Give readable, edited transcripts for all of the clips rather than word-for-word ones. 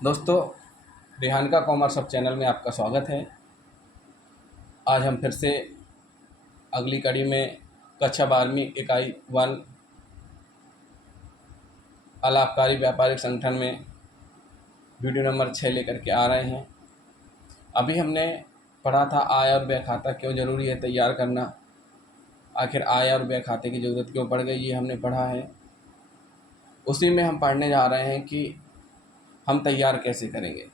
दोस्तों, रेहान का commerce hub channel में आपका स्वागत है। आज हम फिर से अगली कड़ी में कक्षा 12वीं इकाई 1 अलाभकारी व्यापारिक संगठन में वीडियो नंबर 6 लेकर के आ रहे हैं। अभी हमने पढ़ा था आय और व्यय खाता क्यों ज़रूरी है तैयार करना, आखिर आय और व्यय खाते की ज़रूरत क्यों पड़ गई, ये हमने पढ़ा है। उसी में हम पढ़ने जा रहे हैं कि हम तैयार कैसे करेंगे।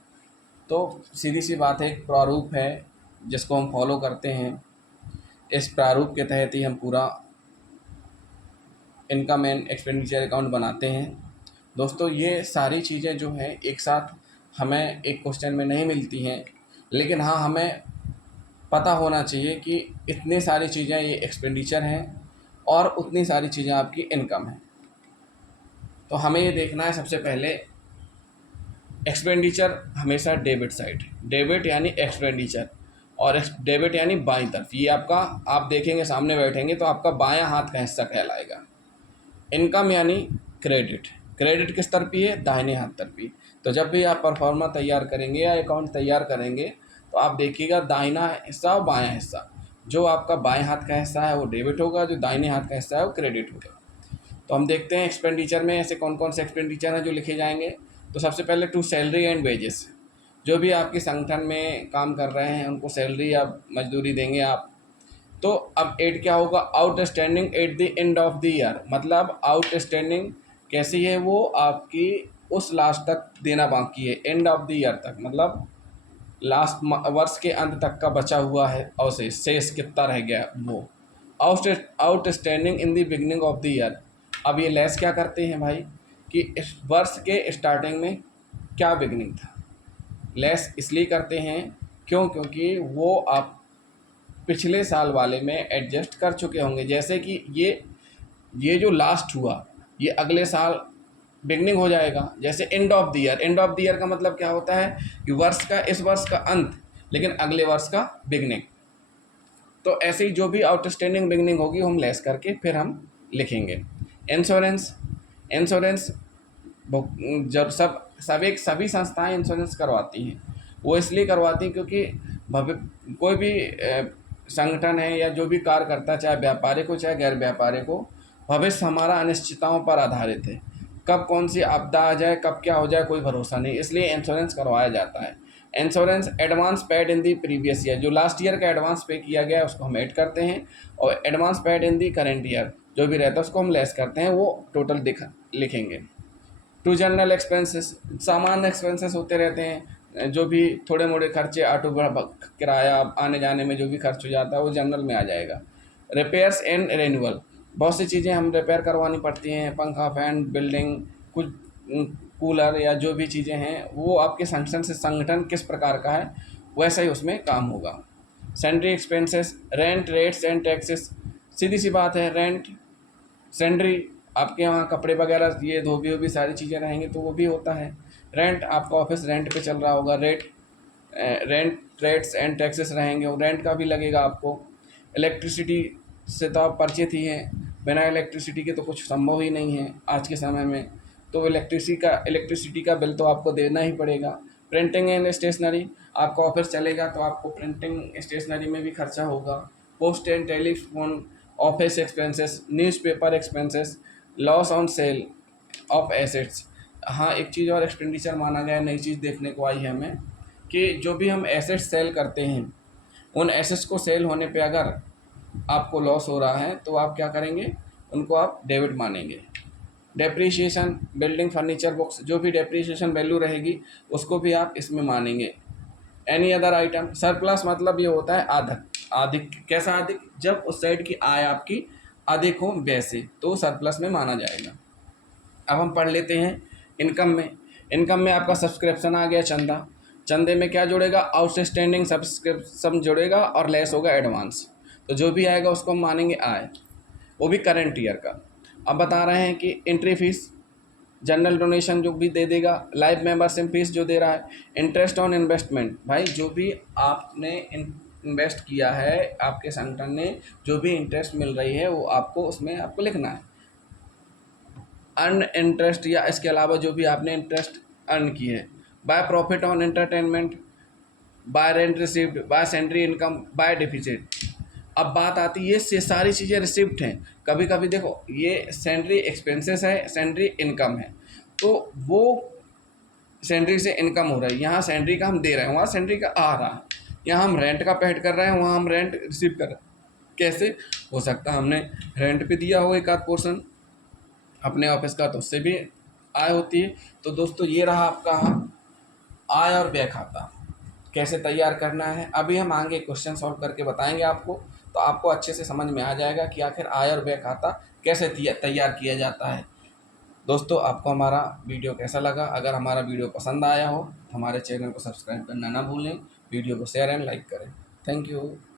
तो सीधी सी बात है, एक प्रारूप है जिसको हम फॉलो करते हैं। इस प्रारूप के तहत ही हम पूरा इनकम एंड एक्सपेंडिचर अकाउंट बनाते हैं। दोस्तों, ये सारी चीज़ें जो हैं एक साथ हमें एक क्वेश्चन में नहीं मिलती हैं, लेकिन हाँ, हमें पता होना चाहिए कि इतनी सारी चीज़ें ये एक्सपेंडिचर हैं और उतनी सारी चीज़ें आपकी इनकम है। तो हमें ये देखना है सबसे पहले एक्सपेंडिचर हमेशा डेबिट साइड, डेबिट यानी एक्सपेंडिचर, और डेबिट यानी बाईं तरफ। ये आपका, आप देखेंगे सामने बैठेंगे तो आपका बायां हाथ का हिस्सा कहलाएगा। इनकम यानी क्रेडिट, क्रेडिट किस तरफी है? दाहिने हाथ तरफी। तो जब भी आप परफॉर्मा तैयार करेंगे या अकाउंट तैयार करेंगे तो आप देखिएगा दाहिना हिस्सा और बायां हिस्सा। जो आपका बाएं हाथ का हिस्सा है वो डेबिट होगा, जो दाहिने हाथ का हिस्सा है वो क्रेडिट होगा। तो हम देखते हैं एक्सपेंडिचर में ऐसे कौन कौन से एक्सपेंडिचर हैं जो लिखे जाएंगे। तो सबसे पहले टू सैलरी एंड वेजेस, जो भी आपके संगठन में काम कर रहे हैं उनको सैलरी या मजदूरी देंगे आप। तो अब एट क्या होगा? Outstanding at the end of the year, मतलब आउटस्टैंडिंग कैसी है? वो आपकी उस लास्ट तक देना बाकी है, एंड ऑफ द ईयर तक, मतलब लास्ट वर्ष के अंत तक का बचा हुआ है और शेष कितना रह गया वो। Outstanding in the beginning of the year. अब ये लेस क्या करते हैं भाई कि इस वर्ष के स्टार्टिंग में क्या बिगनिंग था, लेस इसलिए करते हैं क्योंकि वो आप पिछले साल वाले में एडजस्ट कर चुके होंगे। जैसे कि ये जो लास्ट हुआ ये अगले साल बिगनिंग हो जाएगा। जैसे end of the year, end of the year का मतलब क्या होता है कि वर्ष का, इस वर्ष का अंत लेकिन अगले वर्ष का बिगनिंग। तो ऐसे ही जो भी आउटस्टैंडिंग बिगनिंग होगी हम लेस करके फिर हम लिखेंगे। इंश्योरेंस, इंश्योरेंस जब सभी संस्थाएं इंश्योरेंस करवाती हैं। वो इसलिए करवाती हैं क्योंकि कोई भी संगठन है या जो भी कार्य करता है, चाहे व्यापारिक हो चाहे गैर व्यापारिक हो, भविष्य हमारा अनिश्चितताओं पर आधारित है। कब कौन सी आपदा आ जाए, कब क्या हो जाए, कोई भरोसा नहीं, इसलिए इंश्योरेंस करवाया जाता है। Insurance advance paid in the previous year, जो लास्ट ईयर का एडवांस पे किया गया है उसको हम ऐड करते हैं, और advance paid in the current year जो भी रहता है उसको हम लेस करते हैं, वो टोटल लिखेंगे। टू जनरल एक्सपेंसेस, सामान्य एक्सपेंसेस होते रहते हैं, जो भी थोड़े मोड़े खर्चे, ऑटो किराया, आने जाने में जो भी खर्च हो जाता है वो जनरल में आ जाएगा। रिपेयर्स एंड रेन्यूअल, बहुत सी चीज़ें हम रिपेयर करवानी पड़ती हैं, पंखा, फैन, बिल्डिंग, कुछ कूलर या जो भी चीज़ें हैं वो आपके संगठन किस प्रकार का है वैसा ही उसमें काम होगा। Sundry expenses, rent, rates and taxes, सीधी सी बात है, रेंट, सैंड्री, आपके यहाँ कपड़े वगैरह ये धोबी वोबी सारी चीज़ें रहेंगी तो वो भी होता है। रेंट, आपका ऑफिस रेंट पे चल रहा होगा, रेंट, रेट्स एंड टैक्सेस रहेंगे, और रेंट का भी लगेगा आपको। इलेक्ट्रिसिटी से तो आप परिचित ही हैं, बिना इलेक्ट्रिसिटी के तो कुछ संभव ही नहीं है आज के समय में, तो इलेक्ट्रिसिटी का बिल तो आपको देना ही पड़ेगा। प्रिंटिंग एंड स्टेशनरी, आपका ऑफिस चलेगा तो आपको प्रिंटिंग स्टेशनरी में भी खर्चा होगा। Post and telephone, office expenses, newspaper expenses, loss on sale of assets. हाँ, एक चीज़ और एक्सपेंडिचर माना गया, नई चीज़ देखने को आई है हमें कि जो भी हम एसेट्स सेल करते हैं उन एसेट्स को सेल होने पे अगर आपको लॉस हो रहा है तो आप क्या करेंगे, उनको आप डेबिट मानेंगे। डेप्रीशिएशन, बिल्डिंग, फर्नीचर, बुक्स, जो भी डेप्रीशिएशन वैल्यू रहेगी उसको भी आप इसमें मानेंगे। एनी अदर आइटम, सरप्लस मतलब ये होता है अधिक, अधिक कैसा अधिक? जब उस साइड की आय आपकी अधिक हो वैसे, तो सरप्लस में माना जाएगा। अब हम पढ़ लेते हैं इनकम में। इनकम में आपका सब्सक्रिप्शन आ गया, चंदा, चंदे में क्या जुड़ेगा? आउटस्टैंडिंग सब्सक्रिप्शन जुड़ेगा और लेस होगा एडवांस। तो जो भी आएगा उसको हम मानेंगे आय, वो भी करंट ईयर का। अब बता रहे हैं कि एंट्री फीस, जनरल डोनेशन जो भी दे देगा, लाइफ मेंबरशिप फीस जो दे रहा है, इंटरेस्ट ऑन इन्वेस्टमेंट, भाई जो भी आपने इन्वेस्ट किया है आपके संगठन ने, जो भी इंटरेस्ट मिल रही है वो आपको उसमें आपको लिखना है। अर्न इंटरेस्ट, या इसके अलावा जो भी आपने इंटरेस्ट अर्न की है by profit on entertainment, by rent receipt, by salary income, by deficit. अब बात आती है, ये सारी चीज़ें रिसिप्ट हैं। कभी कभी देखो ये सैलरी एक्सपेंसेस है, सैलरी इनकम है, तो वो सैलरी से इनकम हो रही है, यहाँ सैलरी का हम दे रहे हैं, वहाँ सैलरी का आ रहा है। यहाँ हम रेंट का पेड कर रहे हैं, वहाँ हम रेंट रिसीव कर रहे हैं। कैसे हो सकता है, हमने रेंट पे दिया हो एक आध पोर्शन अपने ऑफिस का, तो उससे भी आय होती है। तो दोस्तों ये रहा आपका आय और व्यय खाता कैसे तैयार करना है। अभी हम आगे क्वेश्चन सॉल्व करके बताएंगे आपको, तो आपको अच्छे से समझ में आ जाएगा कि आखिर आय और व्यय खाता कैसे तैयार किया जाता है। दोस्तों आपको हमारा वीडियो कैसा लगा? अगर हमारा वीडियो पसंद आया हो तो हमारे चैनल को सब्सक्राइब करना ना भूलें, वीडियो को शेयर एंड लाइक करें। Thank you.